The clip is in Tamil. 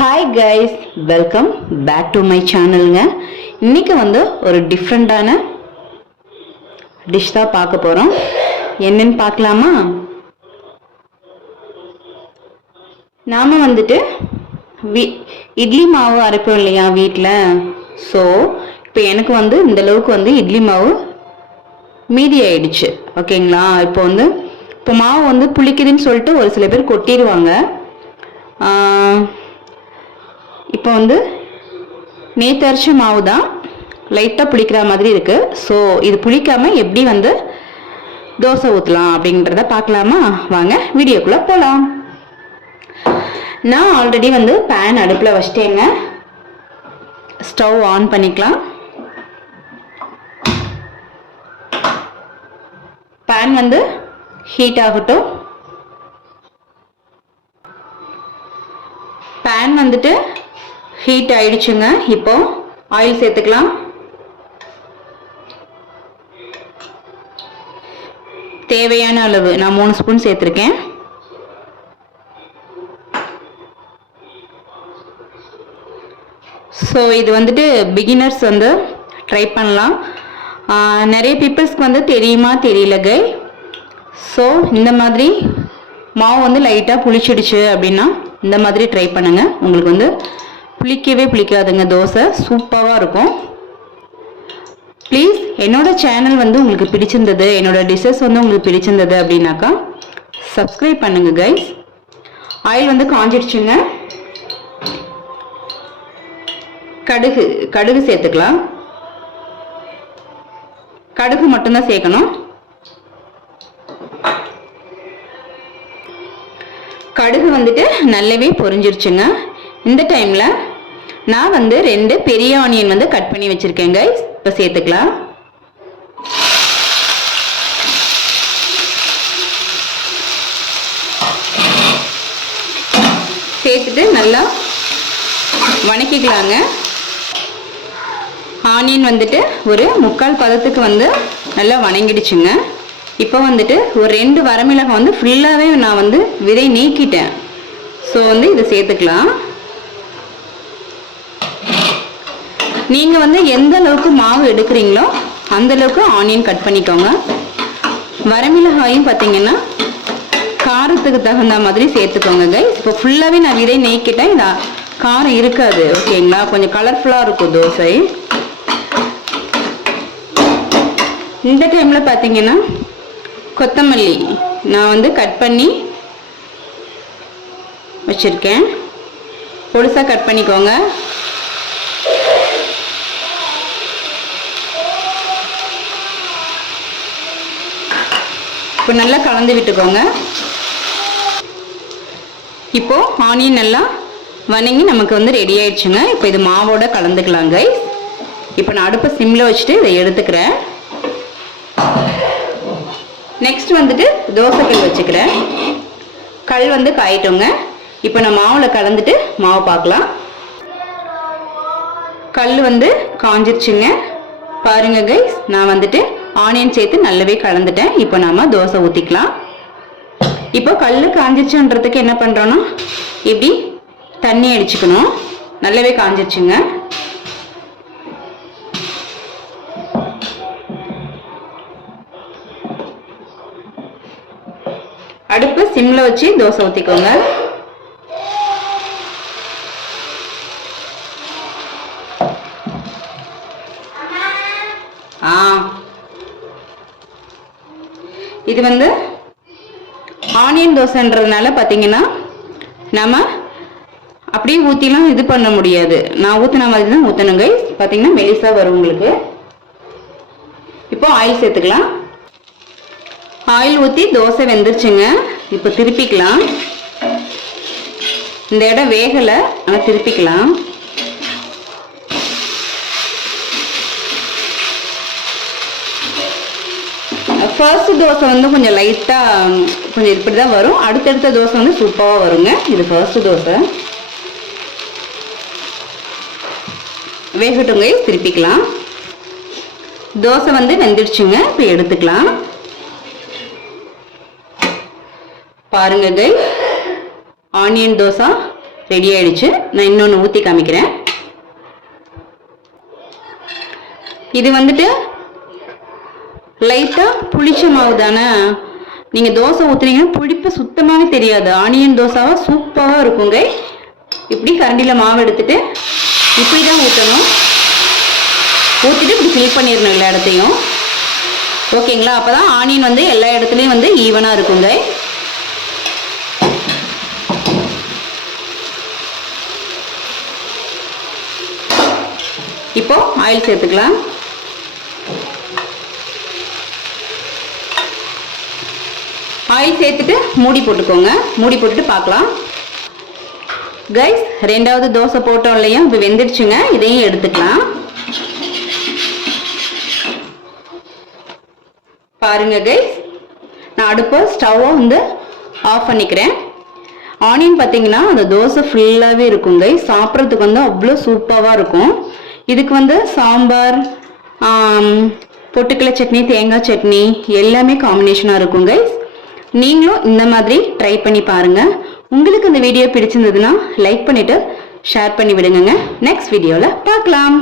Hi guys, welcome back to my சேனலுங்க. இன்னைக்கு ஒரு டிஃப்ரெண்டான டிஷ் தான் பார்க்க போகிறோம். என்னன்னு பார்க்கலாமா? நாம் இட்லி மாவு அரைப்போம் இல்லையா வீட்டில். ஸோ இப்போ எனக்கு இந்த அளவுக்கு இட்லி மாவு மீதி ஆயிடுச்சு. ஓகேங்களா? இப்போ மாவு புளிக்குதுன்னு சொல்லிட்டு ஒரு சில பேர் கொட்டிடுவாங்க. இப்போ நேற்று அரைச்ச மாவு தான் லைட்டாக புளிக்கிற மாதிரி இருக்குது. ஸோ இது புளிக்காமல் எப்படி தோசை ஊற்றலாம் அப்படின்றத பார்க்கலாமா? வாங்க வீடியோக்குள்ளே போகலாம். நான் ஆல்ரெடி பேன் அடுப்பில் வச்சிட்டேங்க. ஸ்டவ் ஆன் பண்ணிக்கலாம். பேன் ஹீட் ஆகட்டும். பேன் ஹீட் ஆயிடுச்சுங்க. இப்போ ஆயில் சேர்த்துக்கலாம். தேவையான அளவு நான் 3 ஸ்பூன் சேர்த்துருக்கேன். ஸோ இது பிகினர்ஸ் ட்ரை பண்ணலாம். நிறைய பீப்புள்ஸ்க்கு தெரியுமா தெரியல கை. ஸோ இந்த மாதிரி மாவு லைட்டாக புளிச்சிடுச்சு அப்படின்னா இந்த மாதிரி ட்ரை பண்ணுங்க. உங்களுக்கு புளிக்கவே புளிக்காதுங்க. தோசை சூப்பராக இருக்கும். ப்ளீஸ் என்னோட சேனல் உங்களுக்கு பிடிச்சிருந்தது, என்னோட டிஷ்ஷஸ் உங்களுக்கு பிடிச்சிருந்தது அப்படின்னாக்கா சப்ஸ்கிரைப் பண்ணுங்க கைஸ். ஆயில் காஞ்சிடுச்சுங்க. கடுகு சேர்த்துக்கலாம். கடுகு மட்டும்தான் சேர்க்கணும். கடுகு நல்லாவே பொரிஞ்சிருச்சுங்க. இந்த டைம்ல நான் 2 பெரிய ஆனியன் கட் பண்ணி வச்சிருக்கேன் கைஸ். இப்போ சேர்த்துக்கலாம். சேர்த்துட்டு நல்லா வணக்கிக்கலாங்க. ஆனியன் ஒரு 3/4 பதத்துக்கு நல்லா வணங்கிடுச்சுங்க. இப்போ ஒரு 2 வரமிளகாய் ஃபுல்லாகவே நான் விதை நீக்கிட்டேன். ஸோ இதை சேர்த்துக்கலாம். நீங்கள் எந்த அளவுக்கு மாவு எடுக்கிறீங்களோ அந்த அளவுக்கு ஆனியன் கட் பண்ணிக்கோங்க. வரமிளகாயும் பார்த்தீங்கன்னா காரத்துக்கு தகுந்த மாதிரி சேர்த்துக்கோங்க கைஸ். இப்போ ஃபுல்லாகவே நான் விதை நீக்கிட்டேன். இந்த காரம் இருக்காது. ஓகேங்களா? கொஞ்சம் கலர்ஃபுல்லாக இருக்கும் தோசை. இந்த டைமில் பார்த்தீங்கன்னா கொத்தமல்லி நான் கட் பண்ணி வச்சிருக்கேன். பொடிசா கட் பண்ணிக்கோங்க. இப்போ நல்லா கலந்து விட்டுக்கோங்க. இப்போ ஆனியன் நல்லா வணங்கி நமக்கு ரெடி ஆயிடுச்சுங்க. இப்போ இது மாவோட கலந்துக்கலாம் கைஸ். இப்போ நான் அடுப்பை சிம்ல வச்சுட்டு இதை எடுத்துக்கிறேன். நெக்ஸ்ட் தோசைக்கல் வச்சுக்கிறேன். கல் காயிட்டோங்க. இப்போ நான் மாவில் கலந்துட்டு மாவு பார்க்கலாம். கல் காஞ்சிருச்சுங்க. பாருங்க கைஸ், நான் ஆனியன் சேர்த்து நல்லாவே கலந்துட்டேன். இப்போ நாம தோசை ஊற்றிக்கலாம். இப்போ கல் காஞ்சிருச்சுன்றதுக்கு என்ன பண்ணுறோன்னா இப்படி தண்ணி அடிச்சுக்கணும். நல்லாவே காஞ்சிருச்சுங்க. அடுப்பு சிம்ல வச்சு தோசை ஊத்திக்கோங்க. இது ஆனியன் தோசைன்றதுனால பாத்தீங்கன்னா நம்ம அப்படியே ஊத்திலாம் இது பண்ண முடியாது. நான் ஊத்தின மாதிரி தான் ஊத்தணுங்க. பாத்தீங்கன்னா மெலிசா வரும் உங்களுக்கு. இப்போ ஆயில் சேர்த்துக்கலாம். ஆயில் ஊற்றி தோசை வெந்துருச்சுங்க. இப்போ திருப்பிக்கலாம். இந்த இடம் வேகலை, ஆனால் திருப்பிக்கலாம். ஃபர்ஸ்ட் தோசை கொஞ்சம் லைட்டாக கொஞ்சம் இப்படி தான் வரும். அடுத்தடுத்த தோசை சூப்பராக வருங்க. இது ஃபர்ஸ்ட் தோசை. வேகட்டுங்க. திருப்பிக்கலாம். தோசை வெந்துடுச்சுங்க. இப்போ எடுத்துக்கலாம். பாருங்க கைஸ், ஆனியன் தோசை ரெடி ஆயிடுச்சு. நான் இன்னொன்று ஊற்றி காமிக்கிறேன். இது வந்துட்டு லைட்டாக புளிச்ச மாவு தானே. நீங்கள் தோசை ஊற்றுனீங்கன்னா புளிப்பு சுத்தமாகவே தெரியாது. ஆனியன் தோசாவாக சூப்பராக இருக்குங்க. இப்படி கரண்டியில் மாவு எடுத்துட்டு இப்படி தான் ஊற்றணும். ஊற்றிட்டு இப்படி ஃபில் பண்ணிடணும் எல்லா இடத்தையும். ஓகேங்களா? அப்போ தான் ஆனியன் வந்து எல்லா இடத்துலையும் வந்து ஈவனாக இருக்குங்க. இப்போ ஆயில் சேர்த்துக்கலாம். ஆயில் சேர்த்துட்டு மூடி போட்டுக்கோங்க. மூடி போட்டுட்டு பார்க்கலாம். கைஸ், ரெண்டாவது தோசை போட்டோம் இல்லையா, இப்போ வெந்துடுச்சுங்க. இதையும் எடுத்துக்கலாம். பாருங்க கைஸ், நான் அடுப்பை ஸ்டவ்வை வந்து ஆஃப் பண்ணிக்கிறேன். ஆனியன் பார்த்தீங்கன்னா அந்த தோசை ஃபுல்லாகவே இருக்கும் கைஸ். சாப்பிட்றதுக்கு வந்து அவ்வளோ சூப்பராக இருக்கும். இதுக்கு வந்து சாம்பார், பொட்டுக்கடலை சட்னி, தேங்காய் சட்னி எல்லாமே காம்பினேஷனாக இருக்கும் கைஸ். நீங்களும் இந்த மாதிரி ட்ரை பண்ணி பாருங்க. உங்களுக்கு இந்த வீடியோ பிடிச்சிருந்ததுன்னா லைக் பண்ணிட்டு ஷேர் பண்ணி விடுங்க. நெக்ஸ்ட் வீடியோவில் பார்க்கலாம்.